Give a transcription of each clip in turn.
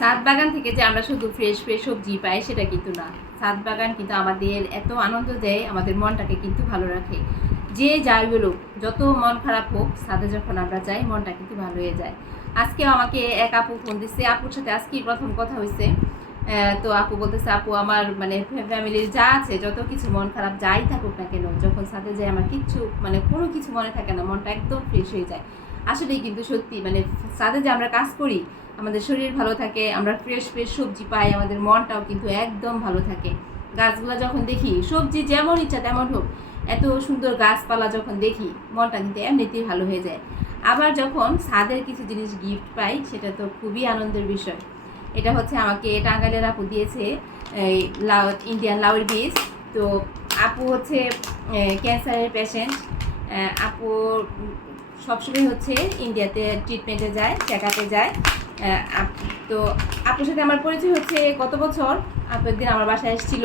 ছাদ বাগান থেকে যে আমরা শুধু ফ্রেশ ফ্রেশ সবজি পাই সেটা কিন্তু না। ছাদ বাগান কিন্তু আমাদের এত আনন্দ দেয়, আমাদের মনটাকে কিন্তু ভালো রাখে। যে যাই বলুক, যত মন খারাপ হোক, ছাদে যখন আমরা যাই মনটা কিন্তু ভালো হয়ে যায়। আজকেও আমাকে এক আপু ফোন দিচ্ছে, আপুর সাথে আজকেই প্রথম কথা হয়েছে। তো আপু বলতেছে, আপু আমার মানে ফ্যামিলির যা আছে যত কিছু মন খারাপ যাই থাকুক না কেন, যখন ছাদে যাই আমার কিচ্ছু মানে কোনো কিছু মনে থাকে না, মনটা একদম ফ্রেশ হয়ে যায়। আসলেই কিন্তু সত্যি মানে ছাদে যে আমরা কাজ করি আমাদের শরীর ভালো থাকে, আমরা ফ্রেশ ফ্রেশ সবজি পাই, আমাদের মনটাও কিন্তু একদম ভালো থাকে। গাছগুলো যখন দেখি, সবজি যেমন ইচ্ছা তেমন হোক, এত সুন্দর গাছপালা যখন দেখি মনটা কিন্তু এমনিতেই ভালো হয়ে যায়। আবার যখন ছাদের কিছু জিনিস গিফট পাই সেটা তো খুবই আনন্দের বিষয়। এটা হচ্ছে আমাকে টাঙ্গাইলের আপু দিয়েছে, এই লাউ, ইন্ডিয়ান লাউয়ের বীজ। তো আপু হচ্ছে ক্যান্সারের পেশেন্ট। আপু সবসময় হচ্ছে ইন্ডিয়াতে ট্রিটমেন্টে যায়, চেক আপে যায়। তো আপুর সাথে আমার পরিচয় হচ্ছে গত বছর। আপু একদিন আমার বাসায় এসেছিল,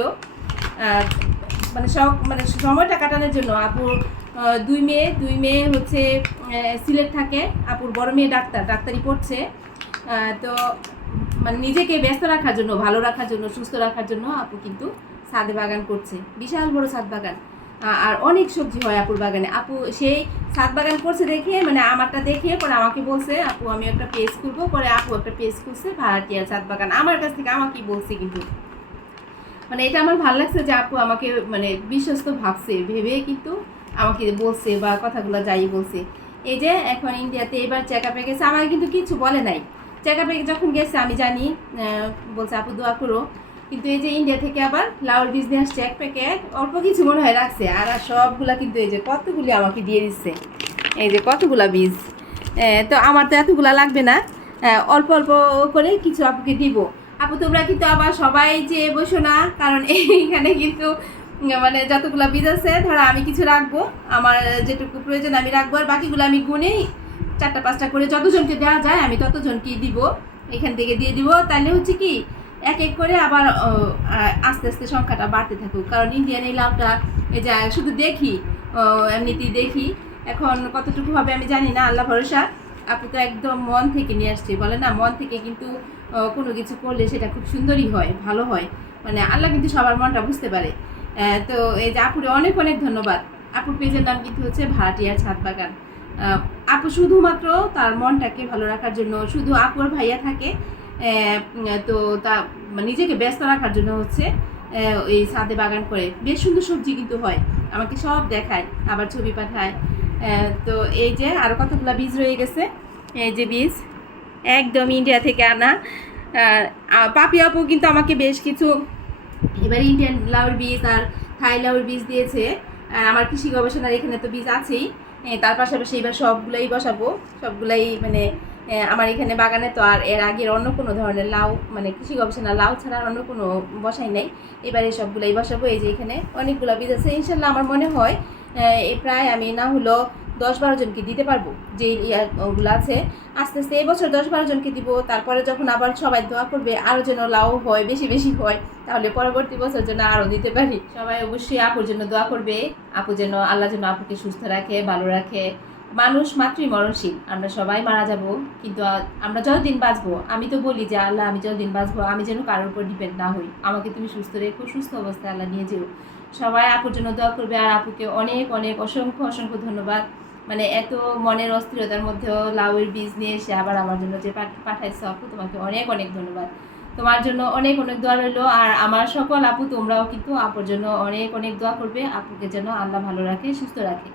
মানে মানে সময়টা কাটানোর জন্য। আপুর দুই মেয়ে হচ্ছে সিলেট থাকে। আপুর বড় মেয়ে ডাক্তারি পড়ছে। তো মানে নিজেকে ব্যস্ত রাখার জন্য, ভালো রাখার জন্য, সুস্থ রাখার জন্য আপু কিন্তু ছাদে বাগান করছে, বিশাল বড় ছাদ বাগান। আর অনেক সবজি হয় আপুর বাগানে। আপু সেই ছাদ বাগান করছে দেখে, মানে আমারটা দেখে পরে আমাকে বলছে, আপু আমি একটা পেজ খুলবো। পরে আপু একটা পেজ খুলছে, ভাড়াটিয়ার ছাদ বাগান, আমার কাছ থেকে আমাকেই বলছে। কিন্তু মানে এটা আমার ভালো লাগছে যে আপু আমাকে মানে বিশ্বস্ত ভাবছে, ভেবে কিন্তু আমাকে বলছে বা কথাগুলো যাই বলছে। এই যে এখন ইন্ডিয়াতে এবার চেক আপে গেছে, আমাকে কিন্তু কিছু বলে নাই। চেক আপে যখন গেছে আমি জানি, বলছে আপু দোয়া করো। কিন্তু এই যে ইন্ডিয়া থেকে আবার লাউর বীজ নিয়ে আসছে এক প্যাকেট, অল্প কিছু মনে হয় রাখছে। আর সবগুলা কিন্তু এই যে কতগুলি আমাকে দিয়ে দিচ্ছে, এই যে কতগুলা বীজ। তো আমার তো এতগুলা লাগবে না, অল্প অল্প করে কিছু আপুকে দিব। আপু তোমরা কিন্তু আবার সবাই যে বসো না, কারণ এইখানে কিন্তু মানে যতগুলা বীজ আছে, ধরো আমি কিছু রাখবো, আমার যেটুকু প্রয়োজন আমি রাখবো, আর বাকিগুলো আমি গুনেই 4টা 5টা করে যতজনকে দেওয়া যায় আমি ততজনকেই দিব, এখান থেকে দিয়ে দিব। তাহলে হচ্ছে কি এক এক করে আবার আস্তে আস্তে সংখ্যাটা বাড়তে থাকুক। কারণ ইন্ডিয়ান এই লাউটা এই যে শুধু দেখি, এমনিতেই দেখি, এখন কতটুকু হবে আমি জানি না, আল্লাহ ভরসা। আপু তো একদম মন থেকে নিয়ে আসছে, বলে না মন থেকে কিন্তু কোনো কিছু করলে সেটা খুব সুন্দরই হয়, ভালো হয়। মানে আল্লাহ কিন্তু সবার মনটা বুঝতে পারে। তো এই যে আপুরে অনেক অনেক ধন্যবাদ। আপুর পেজের নাম কিন্তু হচ্ছে ভাড়াটিয়ার ছাদ বাগান। আপু শুধুমাত্র তার মনটাকে ভালো রাখার জন্য, শুধু আপুর ভাইয়া থাকে, তো তা নিজেকে ব্যস্ত রাখার জন্য হচ্ছে এই ছাদে বাগান করে। বেশ সুন্দর সবজি কিন্তু হয়, আমাকে সব দেখায়, আবার ছবি পাঠায়। তো এই যে আরও কতগুলো বীজ রয়ে গেছে, এই যে বীজ একদম ইন্ডিয়া থেকে আনা। পাপি আপু কিন্তু আমাকে বেশ কিছু এবার ইন্ডিয়ান লাউর বীজ আর থাই লাউর বীজ দিয়েছে। আর আমার কৃষি গবেষণার এখানে তো বীজ আছেই, তার পাশাপাশি এবার সবগুলাই বসাবো, সবগুলাই মানে আমার এখানে বাগানে তো আর এর আগের অন্য কোনো ধরনের লাউ, মানে কৃষি গবেষণা লাউ ছাড়া অন্য কোনো বসাই নাই। এবারে সবগুলাই বসাবো। এই যে এখানে অনেকগুলো বীজ আছে, ইনশাল্লাহ আমার মনে হয় প্রায় আমি না হলো 10-12 জনকে দিতে পারবো। যে ওগুলো আছে আস্তে আস্তে এই বছর 10-12 জনকে দিব। তারপরে যখন আবার সবাই দোয়া করবে আরও যেন লাউ হয়, বেশি বেশি হয়, তাহলে পরবর্তী বছর যেন আরও দিতে পারি। সবাই অবশ্যই আপুর জন্য দোয়া করবে, আপু যেন আল্লাহ যেন আপুকে সুস্থ রাখে, ভালো রাখে। মানুষ মাত্রই মরণশীল, আমরা সবাই মারা যাব, কিন্তু আমরা যতদিন বাঁচবো, আমি তো বলি যে আল্লাহ আমি যতদিন বাঁচবো আমি যেন কারোর উপর ডিপেন্ড না হই, আমাকে তুমি সুস্থ রেখো, সুস্থ অবস্থায় আল্লাহ নিয়ে যেও। সবাই আপুর জন্য দোয়া করবে। আর আপুকে অনেক অনেক অসংখ্য অসংখ্য ধন্যবাদ। মানে এত মনের অস্থিরতার মধ্যেও লাউয়ের বীজ নিয়ে এসে আবার আমার জন্য যে পাঠাইছো আপু, তোমাকে অনেক অনেক ধন্যবাদ। তোমার জন্য অনেক অনেক দোয়া রইলো। আর আমার সকল আপু তোমরাও কিন্তু আপুর জন্য অনেক অনেক দোয়া করবে, আপুকে যেন আল্লাহ ভালো রাখে, সুস্থ রাখে।